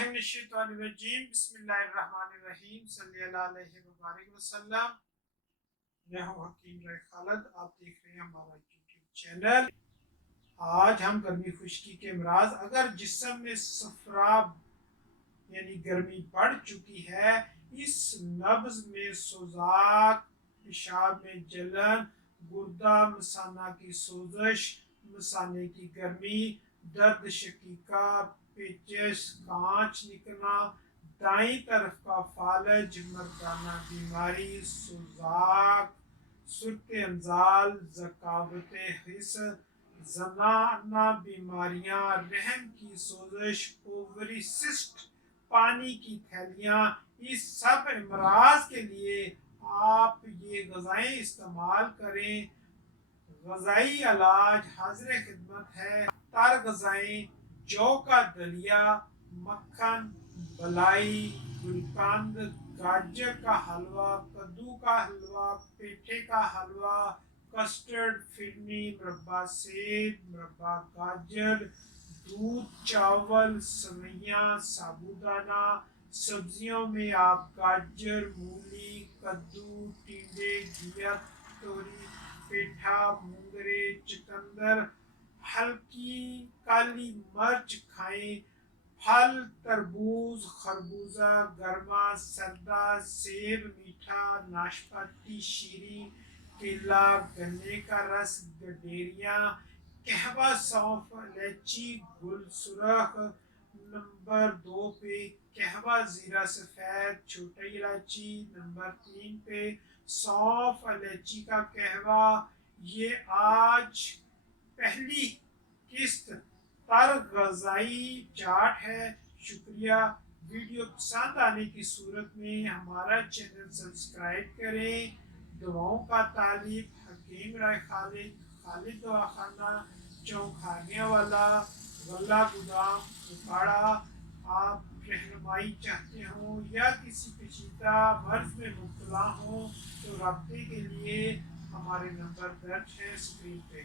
बिस्मिल्लाहिर्रहमानिर्रहीम बिस्मिल्लाहिर्रहमानिर्रहीम सल्लल्लाहु अलैहि वबारक वसल्लम। मैं हूं हकीम राय खालिद, आप देख रहे हैं हमारा यूट्यूब चैनल। आज हम गर्मी खुश्की के अमराज, अगर जिस्म में सफराब यानी गर्मी बढ़ चुकी है, इस नब्ज में सोजाक, पेशाब में जलन, गुर्दा मसाना की सोजश, मसाने की गर्मी, दर्द शकीका, पेचस, कांच निकलना, दाईं तरफ का फालज, मर्दाना बीमारी, सोजाक, सुर्त अंजाल, जकावत हिस, ज़नाना बीमारियां, रहम की सोजश, ओवरी सिस्ट, पानी की थैलियाँ, इस सब अमराज के लिए आप ये ग़िज़ाएँ इस्तेमाल करें। ग़िज़ाई इलाज हाज़िर खिदमत है। तर ग़िज़ाएँ जौ का दलिया, मक्खन, बलाई, गुलकंद, गाजर का हलवा, कद्दू का हलवा, पेठे का हलवा, कस्टर्ड, फिरनी, मुरब्बा सेब, मुरब्बा गाजर, दूध, चावल, सवैयाँ, साबूदाना। सब्जियों में आप गाजर, मूली, कद्दू, टिंडे, घिया, तोरी, पेठा, मूंगरे, चुकंदर, हल्की काली मिर्च खाएं। फल तरबूज, खरबूजा, गर्मा, सर्दा, सेब मीठा, नाशपाती शीरी, केला, गन्ने का रस, गडेरियाँ, कहवा, सौंफ, इलायची, गुल सुरख। नंबर 2 पे कहवा, जीरा सफ़ेद, छोटी इलायची। नंबर 3 पे सौंफ, इलायची का कहवा। ये आज पहली किस्त तर ग़िज़ाई चार्ट है। शुक्रिया। वीडियो पसंद आने की सूरत में हमारा चैनल सब्सक्राइब करें। दुआओं का तालिब, हकीम राय खालिद, खालिद दवाखाना, चौखाने वाला, गला गुदाम, उपाड़ा। आप रहनुमाई चाहते हों या किसी पेचीदा मर्ज में मुब्तला हों तो रब्ते के लिए हमारे नंबर दर्ज है स्क्रीन पे।